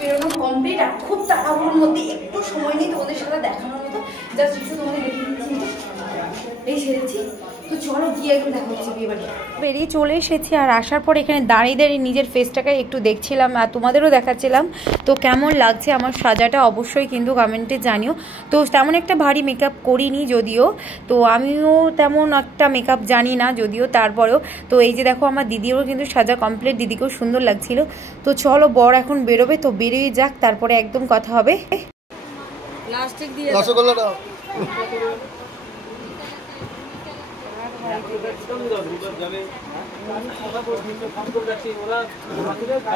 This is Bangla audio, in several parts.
বেরোনো কমপ্লিট আর খুব তাড়াহুড়োর মধ্যে একটু সময় নেই তোমাদের সাথে দেখানোর মতো। জাস্ট কিছু তোমাদের দেখে দিচ্ছি, এই সেরেছি। তো চলো গিয়ে একটু দেখা হচ্ছে বিয়ে বাড়ি। বেরিয়ে চলে এসেছি আর আসার পর এখানে দাঁড়িয়ে দাঁড়িয়ে নিজের ফেসটাকে একটু দেখছিলাম আর তোমাদেরও দেখাচ্ছিলাম। তো কেমন লাগছে আমার সাজাটা অবশ্যই কিন্তু কমেন্টে জানিও। তো তেমন একটা ভারী মেকআপ করিনি যদিও, তো আমিও তেমন একটা মেকআপ জানি না যদিও, তারপরেও তো এই যে দেখো আমার দিদিরও কিন্তু সাজা কমপ্লিট, দিদিকেও সুন্দর লাগছিল। তো চলো বর এখন বেরোবে, তো বেরিয়ে যাক, তারপরে একদম কথা হবে। লাস্টের দিয়ে রসগোল্লাটা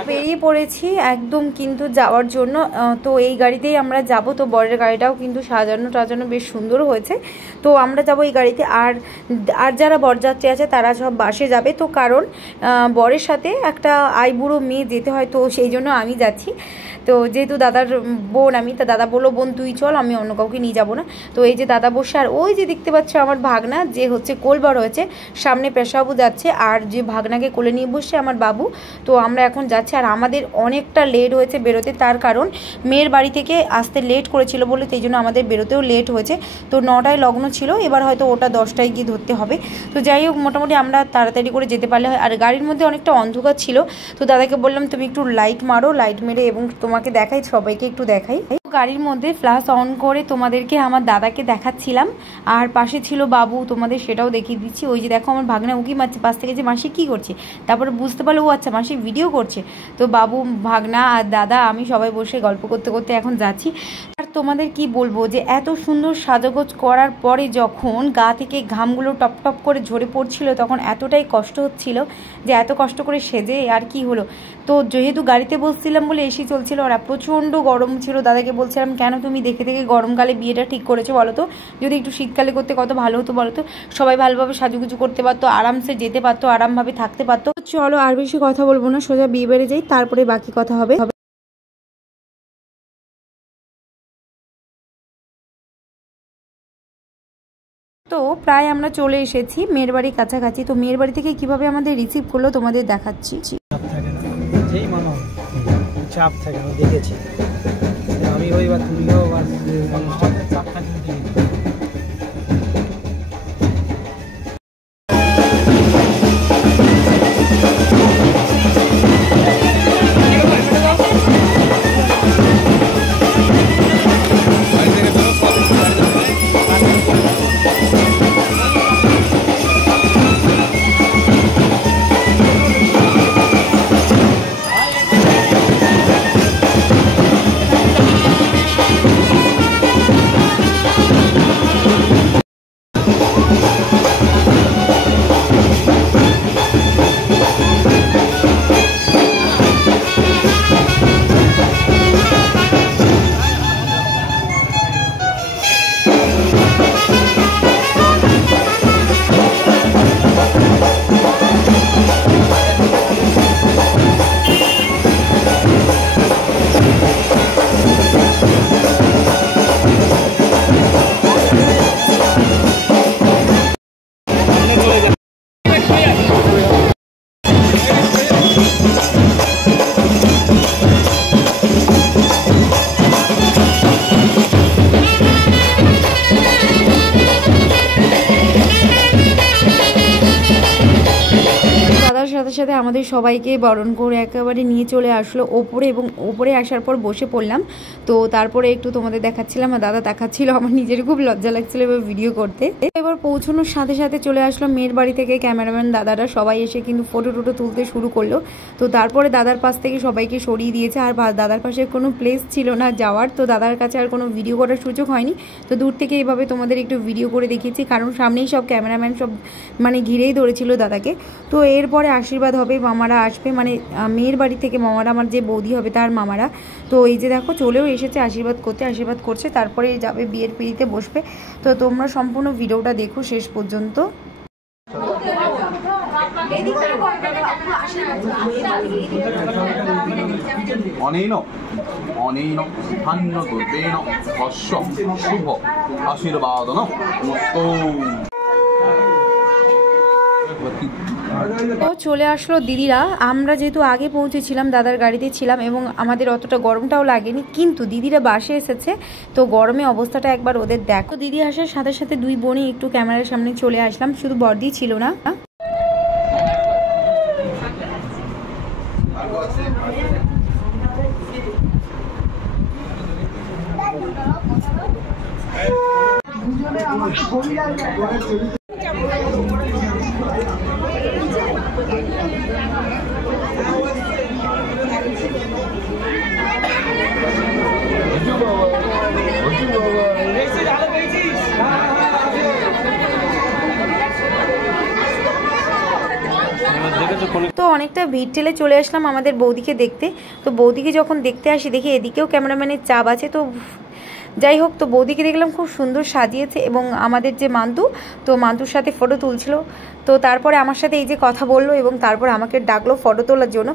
বেরিয়ে পড়েছি একদম কিন্তু যাওয়ার জন্য। তো এই গাড়িতেই আমরা যাব। তো বরের গাড়িটাও কিন্তু সাজানো টাজানো বেশ সুন্দর হয়েছে। তো আমরা যাব এই গাড়িতে। আর যারা বরযাত্রী আছে তারা সব বাসে যাবে। তো কারণ বরের সাথে একটা আইবুড়ো মেয়ে যেতে হয়, তো সেই জন্য আমি যাচ্ছি। তো যেহেতু দাদার বোন আমি, তা দাদা বললো বোন তুই চল, আমি অন্য কাউকে নিয়ে যাবো না। তো এই যে দাদা বসে, আর ওই যে দেখতে পাচ্ছ আমার ভাগনা যে হচ্ছে কোলবার হয়েছে, সামনে পেশাবু যাচ্ছে, আর যে ভাগনাকে কোলে নিয়ে বসছে আমার বাবু। তো আমরা এখন যাচ্ছি আর আমাদের অনেকটা লেট হয়েছে বেরোতে, তার কারণ মেয়ের বাড়ি থেকে আসতে লেট করেছিল বলে সেই জন্য আমাদের বেরোতেও লেট হয়েছে। তো 9টায় লগ্ন ছিল, এবার হয়তো ওটা 10টায় গিয়ে ধরতে হবে। তো যাই হোক মোটামুটি আমরা তাড়াতাড়ি করে যেতে পারলে হয়। আর গাড়ির মধ্যে অনেকটা অন্ধকার ছিল, তো দাদাকে বললাম তুমি একটু লাইট মারো, লাইট মেরে এবং তোমাকে দেখাই, সবাইকে একটু দেখাই। গাড়ির মধ্যে ফ্ল্যাশ অন করে তোমাদেরকে আমার দাদাকে দেখাচ্ছিলাম, আর পাশে ছিল বাবু, তোমাদের সেটাও দেখিয়ে দিচ্ছি। ওই যে দেখো আমার ভাগনা উকি মারছে পাশ থেকে, যে মাসি কি করছে, তারপরে বুঝতে পারলো ও আচ্ছা মাসি ভিডিও করছে। তো বাবু, ভাগনা আর দাদা আমি সবাই বসে গল্প করতে করতে এখন যাচ্ছি। আর তোমাদের কি বলবো যে এত সুন্দর সাজগোজ করার পরে যখন গা থেকে ঘামগুলো টপ টপ করে ঝরে পড়ছিল, তখন এতটাই কষ্ট হচ্ছিল যে এত কষ্ট করে সেজে আর কি হলো। তো যেহেতু গাড়িতে বসছিলাম বলে এসি চলছিল, আর প্রচণ্ড গরম ছিল, দাদাকে বলছিলাম কেন তুমি দেখে দেখে গরমকালে বিয়েটা ঠিক করেছো বলো তো, যদি একটু শীতকালে করতে কত ভালো হতো বলো তো, সবাই ভালোভাবে সাজুগুজু করতে পারতো, আরামসে যেতে পারতো, আরামভাবে থাকতে পারতো। চলো আর বেশি কথা বলবো না, সোজা বিয়ে বাড়ি যাই, তারপরে বাকি কথা হবে। তো প্রায় আমরা চলে এসেছি মেয়ের বাড়ির কাছাকাছি। তো মেয়ের বাড়ি থেকে কিভাবে আমাদের রিসিভ করলো তোমাদের দেখাচ্ছি। চাপ থাকে আমি দেখেছি, আমি ওই বা তুমিও অনুষ্ঠানের চাপ থাকে। সাথে আমাদের সবাইকে বরণ করে একেবারে নিয়ে চলে আসলো ওপরে, এবং ওপরে আসার পর বসে পড়লাম। তো তারপরে একটু তোমাদের দেখাচ্ছিলাম, আর দাদা দেখাচ্ছিল, আমার নিজের খুব লজ্জা লাগছিল এবার ভিডিও করতে। এবার পৌঁছানোর সাথে সাথে চলে আসলো মেয়ের বাড়ি থেকে ক্যামেরাম্যান দাদারা, সবাই এসে কিন্তু ফটো টুটো তুলতে শুরু করলো। তো তারপরে দাদার পাশ থেকে সবাইকে সরিয়ে দিয়েছে, আর দাদার পাশে কোনো প্লেস ছিল না যাওয়ার, তো দাদার কাছে আর কোনো ভিডিও করার সুযোগ হয়নি। তো দূর থেকে এইভাবে তোমাদের একটু ভিডিও করে দেখিয়েছি, কারণ সামনেই সব ক্যামেরাম্যান সব মানে ঘিরেই ধরেছিল দাদাকে। তো এরপরে আশীর্বাদ হবে, মামারা আসবে, মানে মেয়ের বাড়ি থেকে মামারা, আমার যে বৌদি হবে তার মামারা। তো এই যে দেখো চলেও এসেছে আশীর্বাদ করতে, আশীর্বাদ করছে, তারপরে যাবে বিয়ের পিড়িতে বসবে। তো তোমরা সম্পূর্ণ ভিডিওটা দেখো শেষ পর্যন্ত। অনেন অনেন ধান্য দুর্বেণ হস্য শুভ আশীর্বাদন তো চলে আসলো দিদিরা। আমরা যেহেতু আগে পৌঁছেছিলাম, দাদার গাড়িতে ছিলাম এবং আমাদের অতটা গরমটাও লাগেনি, কিন্তু দিদিরা বাসে এসেছে তো গরমে অবস্থাটা একবার ওদের দেখো। দিদি আসার সাথে সাথে দুই বোনই একটু ক্যামেরার সামনে চলে আসলাম, শুধু বর্দি ছিল না। তো অনেকটা ভিড় ঠেলে চলে আসলাম আমাদের বৌদিকে দেখতে। তো বৌদিকে যখন দেখতে আসি দেখি এদিকেও ক্যামেরাম্যানের চাপ আছে। তো যাই হোক, তো বৌদিকে দেখলাম খুব সুন্দর সাজিয়েছে এবং আমাদের যে মান্তু, তো মান্তুর সাথে ফটো তুলছিল। তো তারপরে আমার সাথে এই যে কথা বললো এবং তারপরে আমাকে ডাকলো ফটো তোলার জন্য।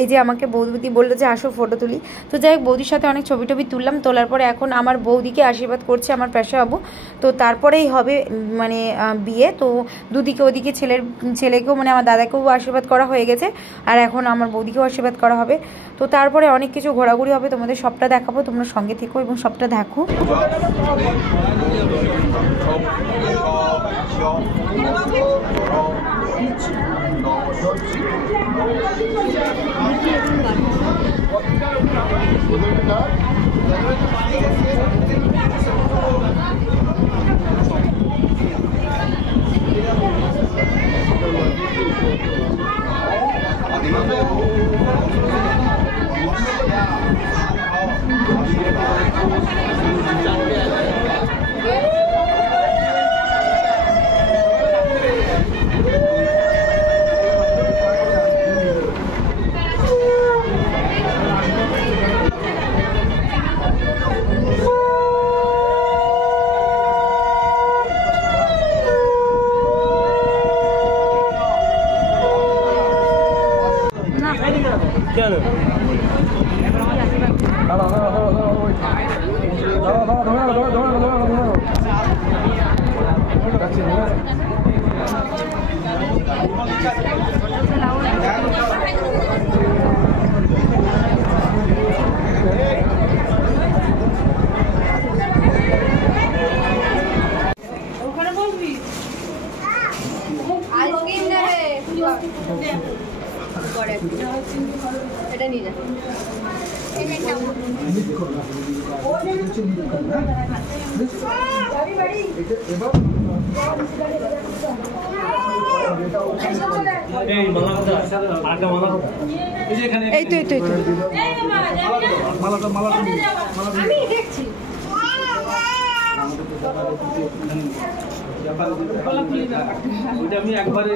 এই যে আমাকে বৌদি বললো যে আসো ফটো তুলি। তো যাই হোক, বৌদির সাথে অনেক ছবি টবি তুললাম। তোলার পরে এখন আমার বৌদিকে আশীর্বাদ করছে আমার পেশা বাবু। তো তারপরেই হবে মানে বিয়ে। তো দুদিকে, ওদিকে ছেলেকেও মানে আমার দাদাকেও আশীর্বাদ করা হয়ে গেছে, আর এখন আমার বৌদিকেও আশীর্বাদ করা হবে। তো তারপরে অনেক কিছু ঘোরাঘুরি হবে, তোমাদের সবটা দেখাবো, তোমরা সঙ্গে থেকো এবং সবটা দেখো। এটা নিয়ে যা। এই তো আমি দেখছি। আমি একবারে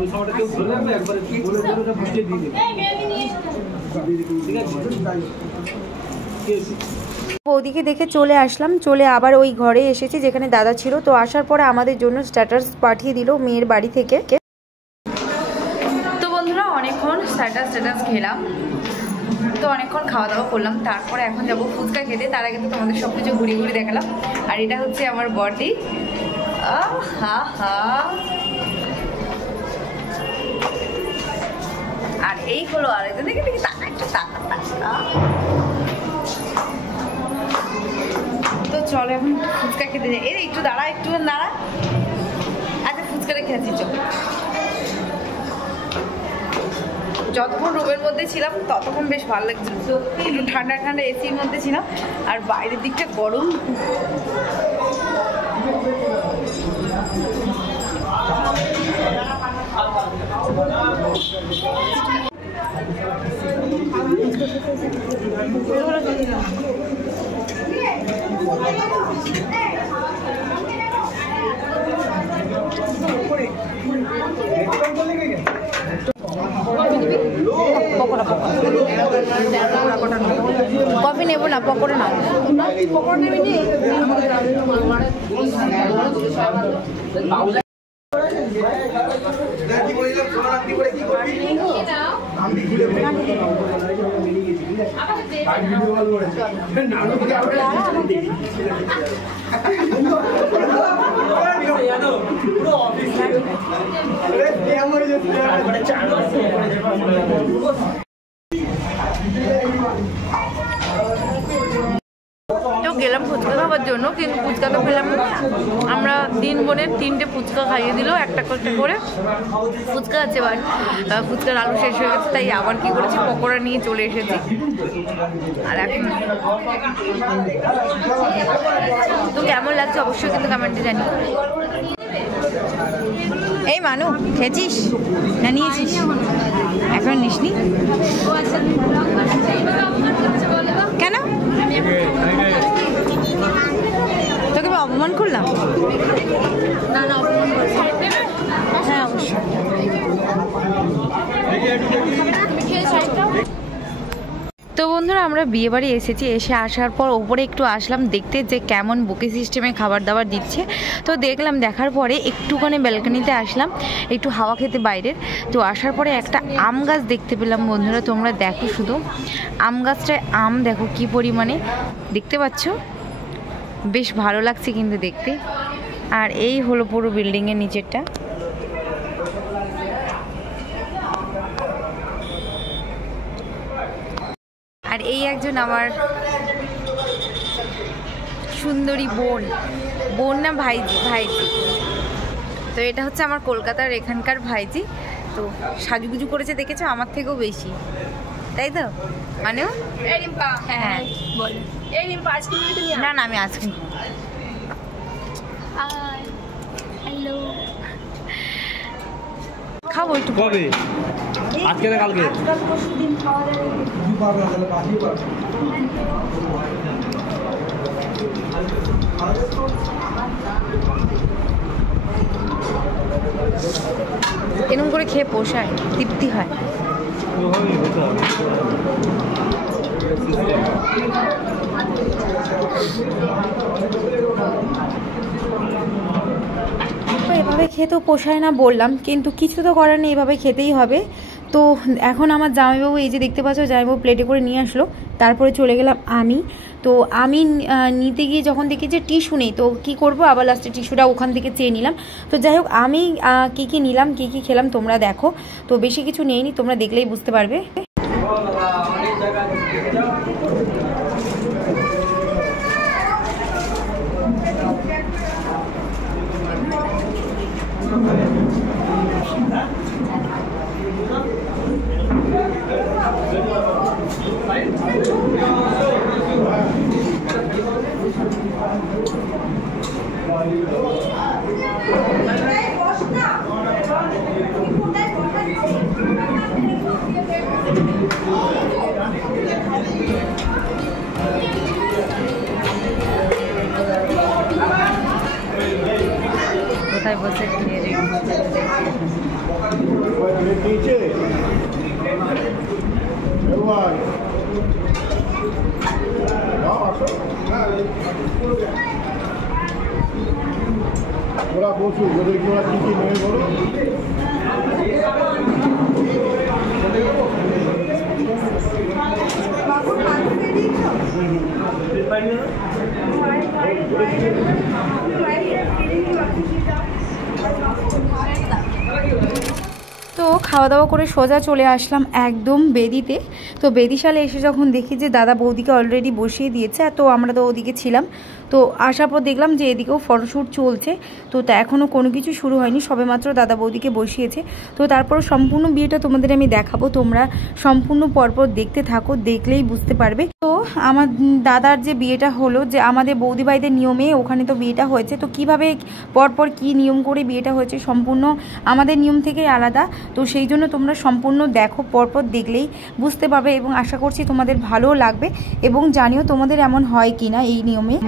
ওই সময়টা কেউ ধরে রাখবে, একবারে বলে বুঝিয়ে দিয়ে দেবে। ঠিক আছে। বৌদিকে দেখে চলে আসলাম, চলে আবার ওই ঘরে এসেছি যেখানে দাদা ছিল। তো আসার পরে আমাদের জন্য স্ট্যাটাস পাঠিয়ে দিল মেয়ের বাড়ি থেকে। তো বন্ধুরা অনেকক্ষণ স্ট্যাটাস খেলাম, তো অনেকক্ষণ খাওয়া দাওয়া করলাম, তারপরে এখন যাবো ফুচকা খেতে। তার আগে তো তোমাদের সব কিছু ঘুরে দেখালাম। আর এটা হচ্ছে আমার বডি। আর এই হলো আরেকজন, দেখে দেখি টাকা একটু টাকা। তো চলো এখন ফুচকা খেতে যাই। এই একটু দাঁড়া, আচ্ছা ফুচকাটা খেয়েছি চলো। যতক্ষণ রুমের মধ্যে ছিলাম ততক্ষণ বেশ ভালো লাগছিল, একটু ঠান্ডা এসির মধ্যে ছিলাম, আর বাইরের দিকটা গরম। কফি নেবো না, পকোড়া নাও। তো গেলাম ফুচকা খাওয়ার জন্য, কিন্তু ফুচকা তো পেলাম না। আমরা 3 বোনের 3টে ফুচকা খাইয়ে দিল, একটা করে ফুচকা আছে। এবার ফুচকার আলু শেষ হয়ে গেছে, তাই আবার কি করেছি, পকোড়া নিয়ে চলে এসেছি। আর এখন তো কেমন লাগছে অবশ্যই কিন্তু কমেন্টে জানি। এই মানু, খেয়েছিস না নিয়েছিস? এখন নিসনি কেন? তোকে অপমান করলাম? না না, অপমান করছি। হ্যাঁ অবশ্যই। তো বন্ধুরা, আমরা বিয়ে বাড়ি এসেছি। আসার পর ওপরে একটু আসলাম দেখতে যে কেমন বুকে সিস্টেমে খাবার দাবার দিচ্ছে। তো দেখলাম, দেখার পরে একটুখানি ব্যালকনিতে আসলাম একটু হাওয়া খেতে বাইরের। তো আসার পরে একটা আম গাছ দেখতে পেলাম। বন্ধুরা তোমরা দেখো, শুধু আম গাছটায় আম দেখো কি পরিমাণে, দেখতে পাচ্ছ? বেশ ভালো লাগছে কিন্তু দেখতে। আর এই হলো পুরো বিল্ডিংয়ের নিচেরটা। আর এই একজন আমার সুন্দরী বোন না ভাইজি। তো এটা হচ্ছে আমার কলকাতার এখানকার ভাইজি। তো সাজুগুজু করেছে দেখেছো, আমার থেকেও বেশি, তাই তো? মানে হ্যাঁ বল। না না, আমি আইসক্রিম খাবো একটু। কবে? আজকে না কালকে? এরকম করে খেয়ে পোষায়, তৃপ্তি হয়। এভাবে খেতেও পোষায় না বললাম, কিন্তু কিছু তো করার নেই, এভাবে খেতেই হবে। তো এখন আমার জামাইবাবু, এই যে দেখতে পাচ্ছ, জামাইবাবু প্লেটে করে নিয়ে আসলো। তারপরে চলে গেলাম আমি। তো আমি নিতে গিয়ে যখন দেখি যে টিস্যু নেই, তো কি করব, আবার লাস্টে টিস্যুটা ওখান থেকে চেয়ে নিলাম। তো যাই হোক, আমি কী নিলাম, কী খেলাম তোমরা দেখো। তো বেশি কিছু নেইনি, তোমরা দেখলেই বুঝতে পারবে। কোথায় বসে ওরা বসু ওদের কি ওরা কি নেই বলো। তো খাওয়া দাওয়া করে সোজা চলে আসলাম একদম বেদিতে। তো বেদিশালে এসে যখন দেখি যে দাদা বৌদিকে অলরেডি বসিয়ে দিয়েছে, তো আমরা তো ওদিকে ছিলাম। তো আসার পর দেখলাম যে এদিকেও ফটোশ্যুট চলছে। তো এখনও কোনো কিছু শুরু হয়নি, সবেমাত্র দাদা বৌদিকে বসিয়েছে। তো তারপর সম্পূর্ণ বিয়েটা তোমাদের আমি দেখাবো, তোমরা সম্পূর্ণ পরপর দেখতে থাকো, দেখলেই বুঝতে পারবে। তো আমার দাদার যে বিয়েটা হলো, যে আমাদের বৌদি ভাইদের নিয়মে ওখানে তো বিয়েটা হয়েছে। তো কিভাবে পরপর কি নিয়ম করে বিয়েটা হয়েছে সম্পূর্ণ আমাদের নিয়ম থেকেই আলাদা। তো সেই জন্য তোমরা সম্পূর্ণ দেখো, পরপর দেখলেই বুঝতে পারবে, এবং আশা করছি তোমাদের ভালোও লাগবে, এবং জানিও তোমাদের এমন হয় কি না এই নিয়মে।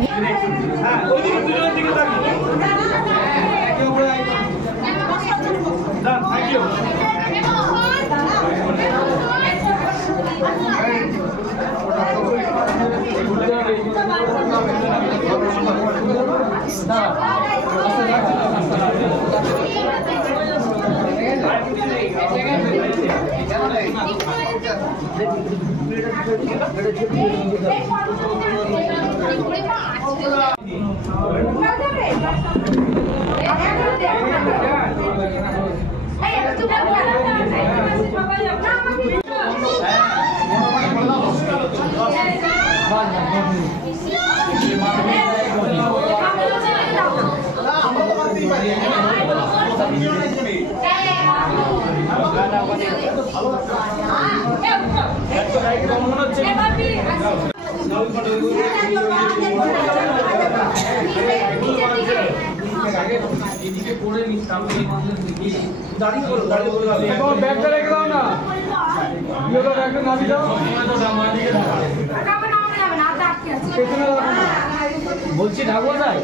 বলছি ঢাকুয়া স্যার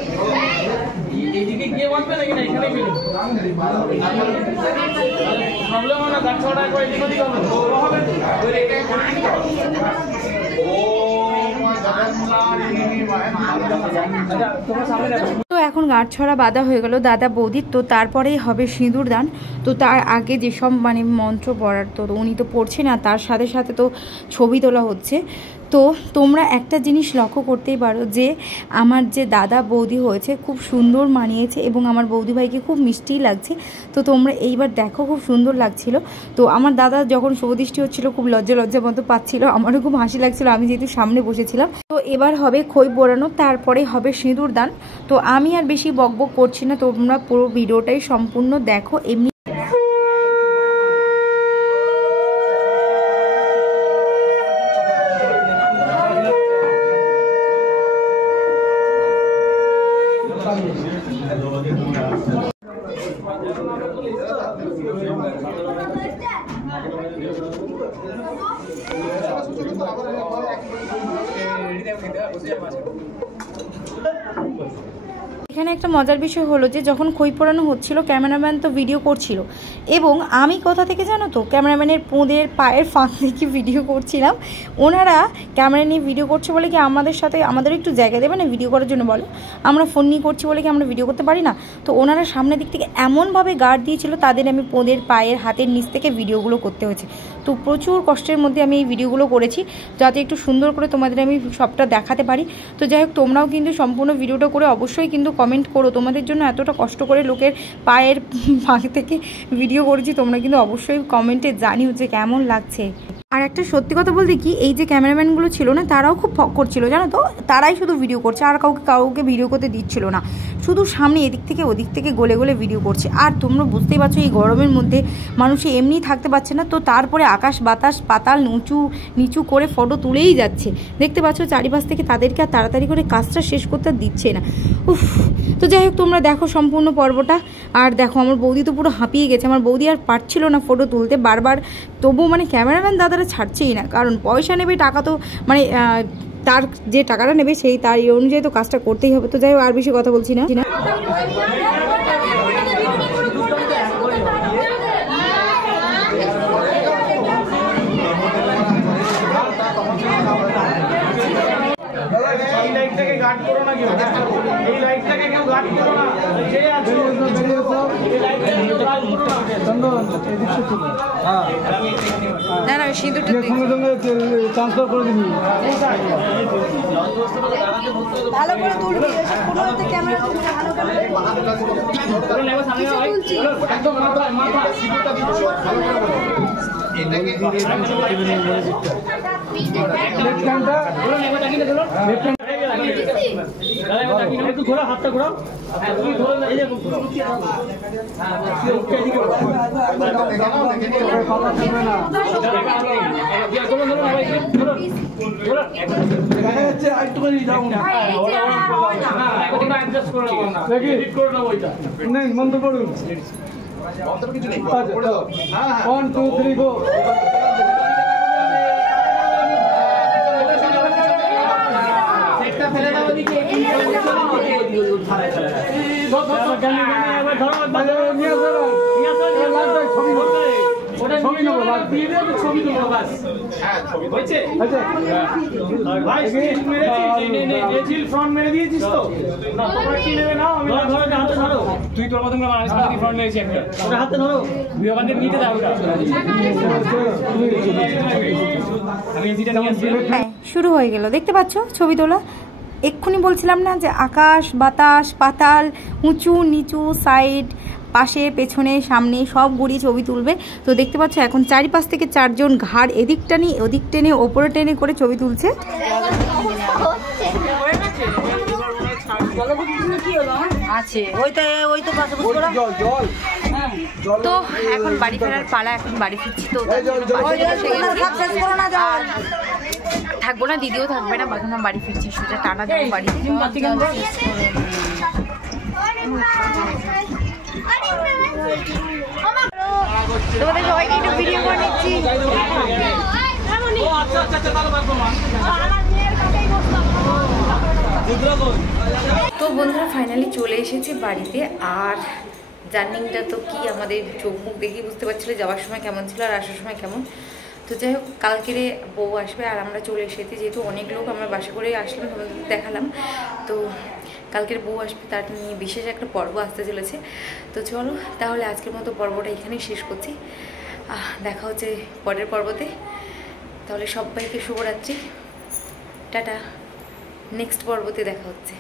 এইদিকে গিয়ে বাঁধবে নাকি না এখানে গেলে প্রবলেম হয় না গাছ ছড়া একবার এদিক ওদিক হবে তো এখন গাঁটছড়া বাঁধা হয়ে গেল দাদা বৌদির। তো তারপরেই হবে সিঁদুর দান। তো তার আগে যেসব মানে মন্ত্র পড়ার, তো উনি তো পড়ছে না, তার সাথে সাথে তো ছবি তোলা হচ্ছে। তো তোমরা একটা জিনিস লক্ষ্য করতেই পারো যে আমার যে দাদা বৌদি হয়েছে খুব সুন্দর মানিয়েছে এবং আমার বৌদি ভাইকে খুব মিষ্টিই লাগছে। তো তোমরা এইবার দেখো খুব সুন্দর লাগছিল। তো আমার দাদা যখন শুভদৃষ্টি হচ্ছিল খুব লজ্জা মতো পাচ্ছিল, আমারও খুব হাসি লাগছিল, আমি যেহেতু সামনে বসেছিলাম। তো এবার হবে খই পোড়ানো, তারপরে হবে সিঁদুর দান। তো আমি আর বেশি বকবক করছি না, তোমরা পুরো ভিডিওটাই সম্পূর্ণ দেখো। এমনি এখানে একটা মজার বিষয় হলো যে যখন খই পোড়ানো হচ্ছিল ক্যামেরাম্যান তো ভিডিও করছিল এবং আমি কোথা থেকে জানো তো ক্যামেরাম্যানের পোঁদের পায়ের ফাঁক থেকে ভিডিও করছিলাম। ওনারা ক্যামেরা নিয়ে ভিডিও করছে বলে কি আমাদের সাথে আমাদের একটু জায়গা দেবে না ভিডিও করার জন্য, বলো আমরা ফোন নিয়ে করছি বলে কি আমরা ভিডিও করতে পারি না? তো ওনারা সামনের দিক থেকে এমনভাবে গার্ড দিয়েছিল তাদের আমি পোঁদের পায়ের হাতের নিচ থেকে ভিডিওগুলো করতে হয়েছে। তো প্রচুর কষ্টের মধ্যে আমি এই ভিডিওগুলো করেছি যাতে একটু সুন্দর করে তোমাদের আমি সবটা দেখাতে পারি। তো যাই হোক তোমরাও কিন্তু সম্পূর্ণ ভিডিওটা করে অবশ্যই কিন্তু কমেন্ট করো, তোমাদের জন্য এতটা কষ্ট করে লোকের পায়ের ফাঁক থেকে ভিডিও করেছি, তোমরা কিন্তু অবশ্যই কমেন্টে জানিও যে কেমন লাগছে। আর একটা সত্যি কথা বলতে কি এই যে ক্যামেরাম্যানগুলো ছিল না তারাও খুব ফক করছিল জানো তো, তারাই শুধু ভিডিও করছে আর কাউকে ভিডিও করতে দিচ্ছিল না, শুধু সামনে এদিক থেকে ওদিক থেকে গলে গলে ভিডিও করছে। আর তোমরা বুঝতেই পারছো এই গরমের মধ্যে মানুষ এমনিই থাকতে পারছে না, তো তারপরে আকাশ বাতাস পাতাল নিচু করে ফটো তুলেই যাচ্ছে। দেখতে পাচ্ছ চারিপাশ থেকে তাদেরকে আর তাড়াতাড়ি করে কাজটা শেষ করতে দিচ্ছে না। উফ, তো যাই হোক তোমরা দেখো সম্পূর্ণ পর্বটা। আর দেখো আমার বৌদি তো পুরো হাঁপিয়ে গেছে, আমার বৌদি আর পারছিল না ফটো তুলতে বারবার, তবুও মানে ক্যামেরাম্যান দাদারা ছাড়ছেই না, কারণ পয়সা নেবে টাকা তো মানে তার যে টাকাটা নেবে সেই তার অনুযায়ী তো কাজটা করতেই হবে। তো যাই হোক আর বেশি কথা বলছি না। এই লাইটটাকে গার্ড করো না কেউ, এই লাইটটাকে কেউ গার্ড করো না, যে আছে এই লাইটটাকে কেউ গার্ড করো না। চন্দন এই দিকটা ছিল হ্যাঁ না না সিঁদুরটা সঙ্গে সঙ্গে ট্রান্সফার করে দিবি। ভালো করে তুলবি, পুরো ক্যামেরা ভালো ক্যামেরা একদম মাথা সিগুটা দিচ্ছ ভালো করে বলো এটাকে লেফট হ্যান্ডটা ধরো নেমে তাকিয়ে ধরো লেফট হ্যান্ড দাদা তাকিয়ে একটু ঘোরা হাতটা ঘোরাও তুমি ধরো এই যে হ্যাঁ এদিকে কথা থাকবে না ধরো ধরো ভাই ধরো ধরো দেখা যাচ্ছে আরেকটু করে যাও না হ্যাঁ একটু অ্যাডজাস্ট করে নাও না এডিট করে নাও ওইটা নেই বন্ধ করুন অন্তর কিছু নেই করে দাও হ্যাঁ 1 2 3 গো একটা ফেলে দাও ওদিকে এই ধারে চলে যায় ধরো গানি এবার ধরো নিয়ে আসো লাগবে ছবি করতে ওটা ছবি নেব দিয়ে দাও তো ছবি নেব বাস হ্যাঁ ছবি হয়েছে আচ্ছা ভাই স্টিল মেরেছিস নে চিল ফ্রন্ট মেরে দিয়েছিস তো না তোমরা কি নেবে নাও আমি ধরো হাতে ধরো তুই তোর মতন করে মানুষ কি ফ্রন্ট মেরেছিস একটা ওটা হাতে ধরো বিয়োগান্তে নিতে দাও ওটা আমি এদিকে নিয়ে আসছি। শুরু হয়ে গেল, দেখতে পাচ্ছ ছবি তোলা। এক্ষুনি বলছিলাম না যে আকাশ বাতাস পাতাল উঁচু নিচু সাইড পাশে পেছনে সামনে সব ঘুরিয়ে ছবি তুলবে। তো দেখতে পাচ্ছ এখন চারিপাশ থেকে চারজন ঘাড় এদিক টেনে ওদিক টেনে ওপরে টেনে করে ছবি তুলছে। আছে তো এখন বাড়ি ফেরার পালা, এখন বাড়ি ফিরছি। তো থাকবো না, দিদিও থাকবে না, এখন আমি বাড়ি ফিরছি, সোজা টানা যাবো বাড়ি। তোমাদের সবাইকে একটু ভিডিও করে নিচ্ছি। তো বন্ধুরা ফাইনালি চলে এসেছি বাড়িতে। আর জার্নিংটা তো কি আমাদের চোখ মুখ দেখেই বুঝতে পারছিল যাওয়ার সময় কেমন ছিল আর আসার সময় কেমন। তো যাই হোক, কালকেরে বউ আসবে আর আমরা চলে এসেছি, যেহেতু অনেক লোক আমরা বাসা করে আসলাম, তোমাদের দেখালাম। তো কালকের বউ আসবে, তার নিয়ে বিশেষ একটা পর্ব আসতে চলেছে। তো চলো তাহলে আজকের মতো পর্বটা এখানেই শেষ করছি, দেখা হচ্ছে পরের পর্বতে। তাহলে সবাইকে শুভরাত্রি, টাটা, নেক্সট পর্বতে দেখা হচ্ছে।